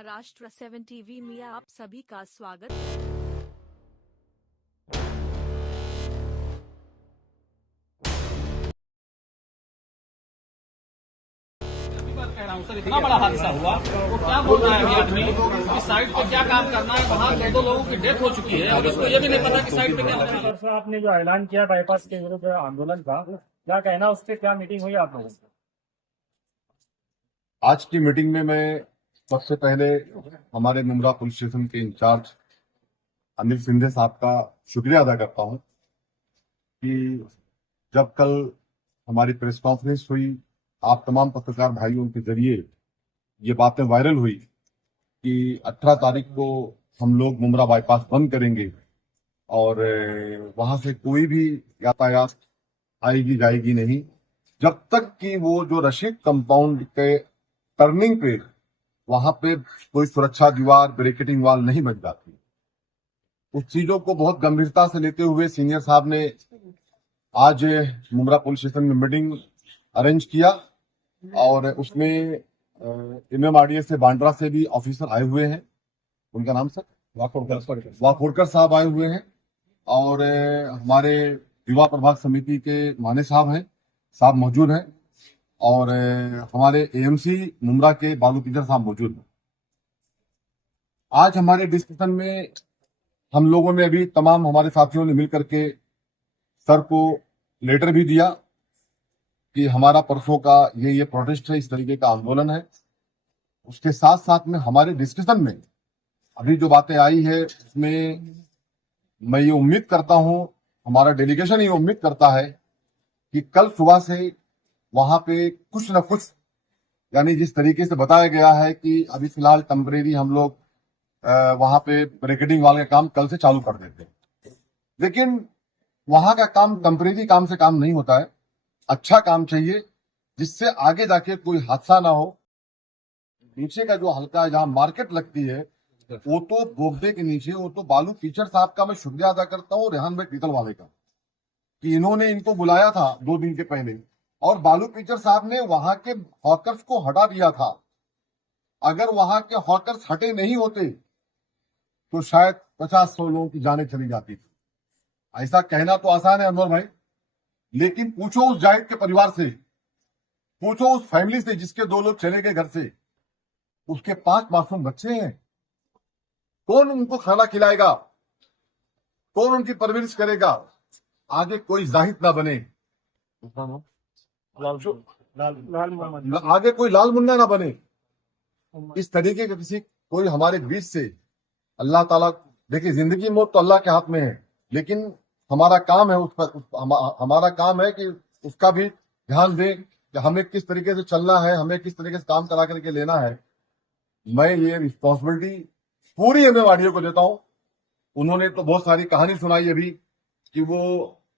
Maharashtra 7 TV में आप सभी का स्वागत। कह रहा हूं सर, इतना बड़ा हादसा हुआ वो क्या बोल रहा है अभी आदमी कि साइड पे क्या काम करना है। वहाँ दो लोगों की डेथ हो चुकी है और उसको ये भी नहीं पता कि साइड पे क्या करना है। सर, आपने जो ऐलान किया बाईपास के विरुद्ध आंदोलन का, क्या कहना, उस पर क्या मीटिंग हुई आप लोगों से? आज की मीटिंग में मैं सबसे पहले हमारे मुमरा पुलिस स्टेशन के इंचार्ज अनिल सिंधे साहब का शुक्रिया अदा करता हूं कि जब कल हमारी प्रेस कॉन्फ्रेंस हुई, आप तमाम पत्रकार भाइयों के जरिए ये बातें वायरल हुई कि 18 तारीख को हम लोग मुमरा बाईपास बंद करेंगे और वहां से कोई भी यातायात आएगी जाएगी नहीं जब तक कि वो जो रशीद कंपाउंड के टर्निंग पे वहां पे कोई सुरक्षा दीवार बैरिकेडिंग वाल नहीं बन जाती। उस चीजों को बहुत गंभीरता से लेते हुए सीनियर साहब ने आज मुमरा पुलिस स्टेशन में मीटिंग अरेंज किया और उसमें MMRDA से बांद्रा से भी ऑफिसर आए हुए हैं। उनका नाम सर वाकोड़कर साहब आए हुए हैं और हमारे युवा प्रभाग समिति के माने साहब मौजूद हैं और हमारे AMC मुमरा के बालू पीजर साहब मौजूद हैं। आज हमारे डिस्कशन में हम लोगों ने अभी तमाम हमारे साथियों ने मिलकर के सर को लेटर भी दिया कि हमारा परसों का ये प्रोटेस्ट है, इस तरीके का आंदोलन है। उसके साथ साथ में हमारे डिस्कशन में अभी जो बातें आई है उसमें मैं ये उम्मीद करता हूं, हमारा डेलीगेशन ये उम्मीद करता है कि कल सुबह से वहां पे कुछ न कुछ, यानी जिस तरीके से बताया गया है कि अभी फिलहाल टेम्परेरी हम लोग वहां पे ब्रेकेटिंग वाले काम कल से चालू कर देते हैं, लेकिन वहां का काम टेम्परेरी काम से काम नहीं होता है। अच्छा काम चाहिए जिससे आगे जाके कोई हादसा ना हो। नीचे का जो हल्का जहां मार्केट लगती है वो तो बोगदे के नीचे, वो तो बालू टीचर साहब का मैं शुक्रिया अदा करता हूँ, रेहान भाई पीतल वाले का, कि इन्होंने इनको बुलाया था 2 दिन के पहले और बालू टीचर साहब ने वहां के हॉकर्स को हटा दिया था। अगर वहां के हॉकर्स हटे नहीं होते तो शायद 50-100 लोगों की जानें चली जाती थी। ऐसा कहना तो आसान है अनवर भाई, लेकिन पूछो उस जाहिद के परिवार से, पूछो उस फैमिली से जिसके 2 लोग चले गए घर से, उसके 5 मासूम बच्चे हैं। कौन उनको खाना खिलाएगा, कौन उनकी परवरिश करेगा? आगे कोई जाहिद ना बने, आगे कोई लाल मुन्ना ना बने। इस तरीके का किसी कोई हमारे बीच से अल्लाह ताला, देखिए जिंदगी मौत तो अल्लाह के हाथ में है, लेकिन हमारा काम है हमारा काम है कि उसका भी ध्यान दें कि हमें किस तरीके से चलना है, हमें किस तरीके से काम करा करके लेना है। मैं ये रिस्पॉन्सिबिलिटी पूरी MMRDA को देता हूं। उन्होंने तो बहुत सारी कहानी सुनाई अभी कि वो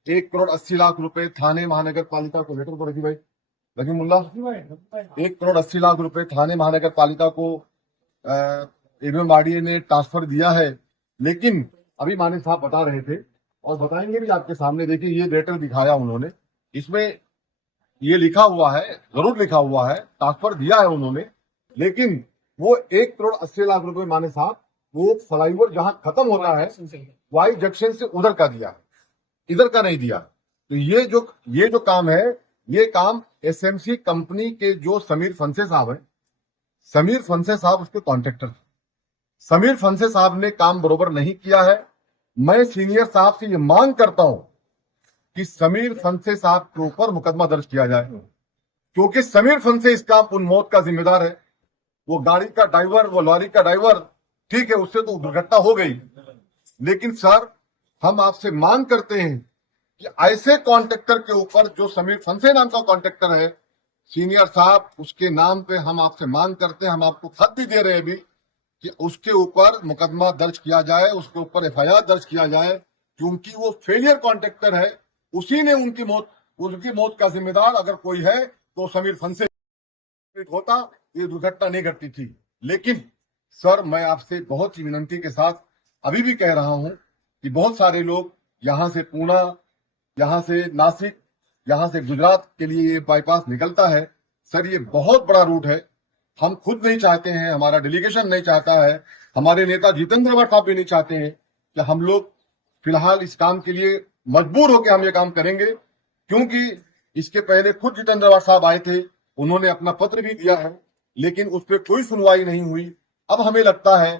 1,80,00,000 रुपए थाने महानगर पालिका को, लेटर को रखी भाई लगी मुल्ला, 1,80,00,000 रुपए थाने महानगर पालिका को MMRDA ने ट्रांसफर दिया है। लेकिन अभी माने साहब बता रहे थे और बताएंगे भी आपके सामने, देखिए ये लेटर दिखाया उन्होंने, इसमें ये लिखा हुआ है, जरूर लिखा हुआ है, ट्रांसफर दिया है उन्होंने, लेकिन वो 1,80,00,000 रुपए माने साहब वो फ्लाईओवर जहां खत्म होता है वाई जंक्शन से उधर का दिया, इधर का नहीं दिया। तो ये जो काम है, ये काम SMC कंपनी के जो समीर फंसे साहब है, समीर फंसे साहब उसके कॉन्ट्रैक्टर थे। समीर फंसे साहब ने काम बरोबर नहीं किया है। मैं सीनियर साहब से ये मांग करता हूं कि समीर फंसे साहब के ऊपर मुकदमा दर्ज किया जाए, क्योंकि समीर फंसे इस काम उन मौत का जिम्मेदार है। वो गाड़ी का ड्राइवर, वो लॉरी का ड्राइवर, ठीक है उससे तो दुर्घटना हो गई, लेकिन सर हम आपसे मांग करते हैं कि ऐसे कॉन्ट्रैक्टर के ऊपर, जो समीर फंसे नाम का कॉन्ट्रैक्टर है, सीनियर साहब उसके नाम पे हम आपसे मांग करते हैं, हम आपको खत भी दे रहे हैं भी कि उसके ऊपर मुकदमा दर्ज किया जाए, उसके ऊपर FIR दर्ज किया जाए, क्योंकि वो फेलियर कॉन्ट्रैक्टर है। उसी ने उनकी मौत का जिम्मेदार अगर कोई है तो समीर फंसे होता, ये दुर्घटना नहीं घटती थी। लेकिन सर मैं आपसे बहुत ही विनंती के साथ अभी भी कह रहा हूं कि बहुत सारे लोग यहां से पूना, यहां से नासिक, यहां से गुजरात के लिए ये बाईपास निकलता है। सर ये बहुत बड़ा रूट है, हम खुद नहीं चाहते हैं, हमारा डेलीगेशन नहीं चाहता है, हमारे नेता जितेंद्र भट्ट साहब भी नहीं चाहते हैं कि हम लोग फिलहाल इस काम के लिए मजबूर होकर हम ये काम करेंगे, क्योंकि इसके पहले खुद जितेंद्र भट्ट साहब आए थे, उन्होंने अपना पत्र भी दिया है, लेकिन उस पर कोई सुनवाई नहीं हुई। अब हमें लगता है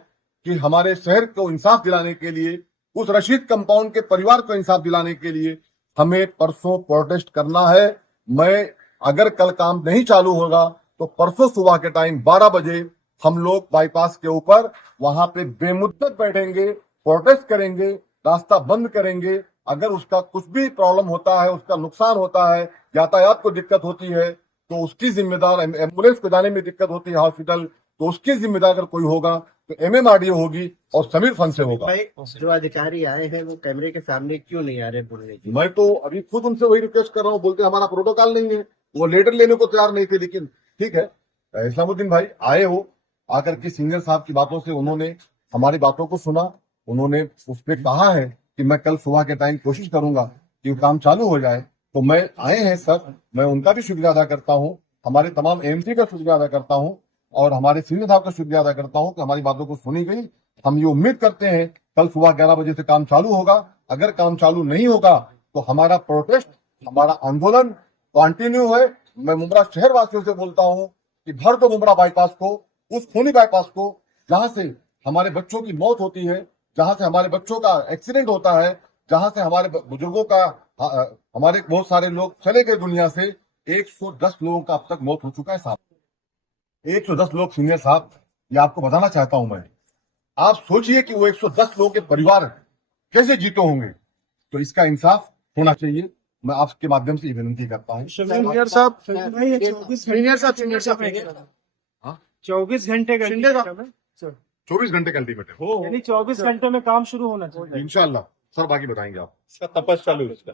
कि हमारे शहर को इंसाफ दिलाने के लिए, उस रशीद कंपाउंड के परिवार को इंसाफ दिलाने के लिए हमें परसों प्रोटेस्ट करना है। मैं अगर कल काम नहीं चालू होगा तो परसों सुबह के टाइम 12 बजे हम लोग बाईपास के ऊपर वहां पे बेमुद्दत बैठेंगे, प्रोटेस्ट करेंगे, रास्ता बंद करेंगे। अगर उसका कुछ भी प्रॉब्लम होता है, उसका नुकसान होता है, यातायात को दिक्कत होती है, तो उसकी जिम्मेदार, एम्बुलेंस को जाने में दिक्कत होती है हॉस्पिटल, तो उसकी जिम्मेदार अगर कोई होगा तो MMRDO होगी और समीर फंड से होगा। भाई जो अधिकारी आए हैं वो कैमरे के सामने क्यों नहीं आ रहे बोलने की? मैं तो अभी खुद उनसे वही रिक्वेस्ट कर रहा हूँ, बोलते हमारा प्रोटोकॉल नहीं है, वो लेटर लेने को तैयार नहीं थे। लेकिन ठीक है, इस्लामुद्दीन भाई आए हो, आकर के सीनियर साहब की बातों से उन्होंने हमारी बातों को सुना, उन्होंने उस पर कहा है कि मैं कल सुबह के टाइम कोशिश करूंगा कि वो काम चालू हो जाए। तो मैं आए हैं सर, मैं उनका भी शुक्रिया अदा करता हूँ, हमारे तमाम AMC का शुक्रिया अदा करता हूँ और हमारे सीनियर साहब का शुक्रिया अदा करता हूँ कि हमारी बातों को सुनी गई। हम ये उम्मीद करते हैं कल सुबह 11 बजे से काम चालू होगा। अगर काम चालू नहीं होगा तो हमारा प्रोटेस्ट, हमारा आंदोलन कंटिन्यू है। मैं मुंब्रा शहर वासियों से बोलता हूँ कि भर दो मुंब्रा बाईपास को, उस खूनी बाईपास को जहां से हमारे बच्चों की मौत होती है, जहां से हमारे बच्चों का एक्सीडेंट होता है, जहां से हमारे बुजुर्गों का, हमारे बहुत सारे लोग चले गए दुनिया से। 110 लोगों का अब तक मौत हो चुका है साहब, 110 लोग। सीनियर साहब, ये आपको बताना चाहता हूं मैं, आप सोचिए कि वो 110 लोगों के परिवार कैसे जीते होंगे। तो इसका इंसाफ होना चाहिए। मैं आपके माध्यम से ये विनती करता हूँ। सीनियर साहब, सीनियर साहब, हाँ? 24 घंटे का 24 घंटे का अल्टीमेट है, यानी 24 घंटे में काम शुरू होना चाहिए इंशाल्लाह। सर बाकी बताएंगे आप। इसका तपास चालू है इसका।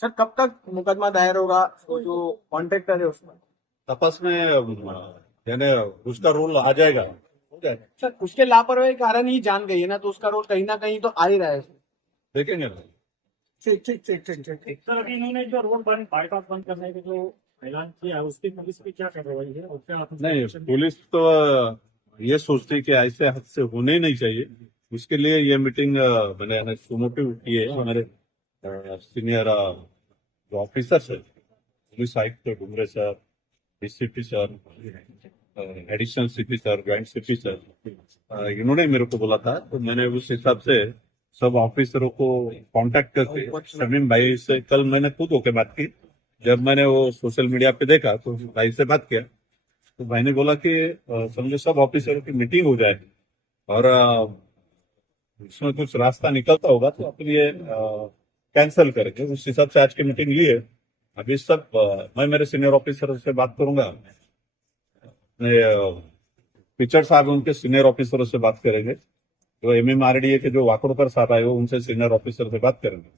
सर। कब तक मुकदमा दायर होगा? वो जो कॉन्ट्रैक्टर है उसमें तपास में यानी उसका रोल आ जाएगा, हो जाएगा, सर, उसके लापरवाही के कारण ही जान गई है ना, तो उसका रोल कहीं ना कहीं तो आ ही रहा है। देखेंगे। ठीक ठीक ठीक ठीक ठीक। सर अभी इन्होंने जो रोड बंद, बाईपास बंद करने के जो ऐलान किया है, उसकी पुलिस की क्या कार्रवाई है? उससे आप नहीं, पुलिस तो ये सोचती है कि ऐसे हादसे होने ही नहीं चाहिए। उसके लिए ये मीटिंग मैंने सुमोटिव की है। हमारे सीनियर जो ऑफिसर्स है, पुलिस आयुक्त Dumre sir, DCP sir, additional CP sir, joint CP sir, इन्होंने मेरे को बोला था। तो मैंने उस हिसाब से सब ऑफिसरों को कांटेक्ट करके शमीम भाई से कल मैंने खुद होकर बात की। जब मैंने वो सोशल मीडिया पे देखा तो भाई से बात किया, तो भाई ने बोला कि समझो सब ऑफिसरों की मीटिंग हो जाए और उसमें कुछ रास्ता निकलता होगा तो अपन ये कैंसिल करेंगे। उस हिसाब से आज की मीटिंग ली है। अभी सब मैं मेरे सीनियर ऑफिसर से बात करूंगा, पिक्चर साहब उनके सीनियर ऑफिसरों से बात करेंगे, जो MMRDA के जो वाकड़कर साहब आए वो उनसे सीनियर ऑफिसर से बात करेंगे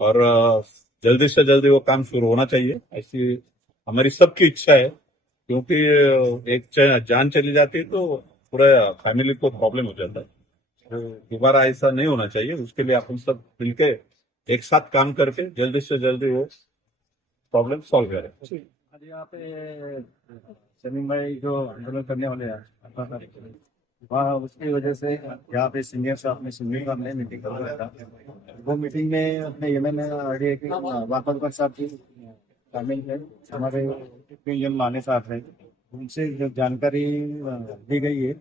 और जल्दी से जल्दी वो काम शुरू होना चाहिए, ऐसी हमारी सबकी इच्छा है। क्योंकि एक जान चली जाती है तो पूरे फैमिली को प्रॉब्लम हो जाता है। तो दोबारा ऐसा नहीं होना चाहिए। उसके लिए अपन सब मिलके एक साथ काम करके जल्दी से जल्दी वो प्रॉब्लम सॉल्व करें। आज यहाँ पे समीम भाई जो आंदोलन करने वाले हैं, वहाँ उसकी वजह से यहाँ पे सीनियर साहब ने मीटिंग करवाया था। वो मीटिंग में अपने MMRDA के वाकड़कर साहब की शामिल है, हमारे माने साहब है, उनसे जो जानकारी दी गई है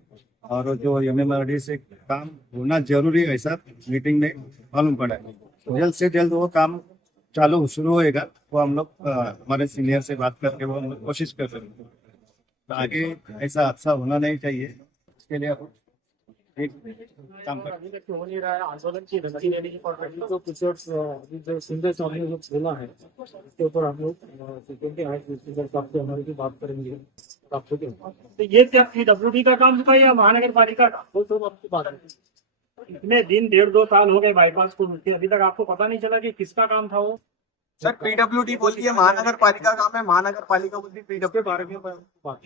और जो MMRDA से काम होना जरूरी है ऐसा मीटिंग में मालूम पड़ा है। तो जल्द से जल्द वो काम चालू शुरू होएगा। वो हम लोग हमारे सीनियर से बात करके वो हम लोग कोशिश कर रहे हैं। तो आगे ऐसा हादसा होना नहीं चाहिए, इसके लिए आप एक काम कर हो नहीं रहा है। आंदोलन की रणनीति लेने की जो पिक्चर्स जो सिंधे साहब ने जो बोला है उसके ऊपर हम लोग आपसे हमारी भी बात करेंगे। तो ये क्या PWD का काम था या महानगर पालिका का? वो तो आपकी बात है। इतने दिन 1.5-2 साल हो गए बाईपास को मिलते, अभी तक आपको पता नहीं चला कि किसका काम था वो? सर, PWD बोलती है महानगर पालिका काम है, महानगर पालिका बोलती है PWD के बारे में बात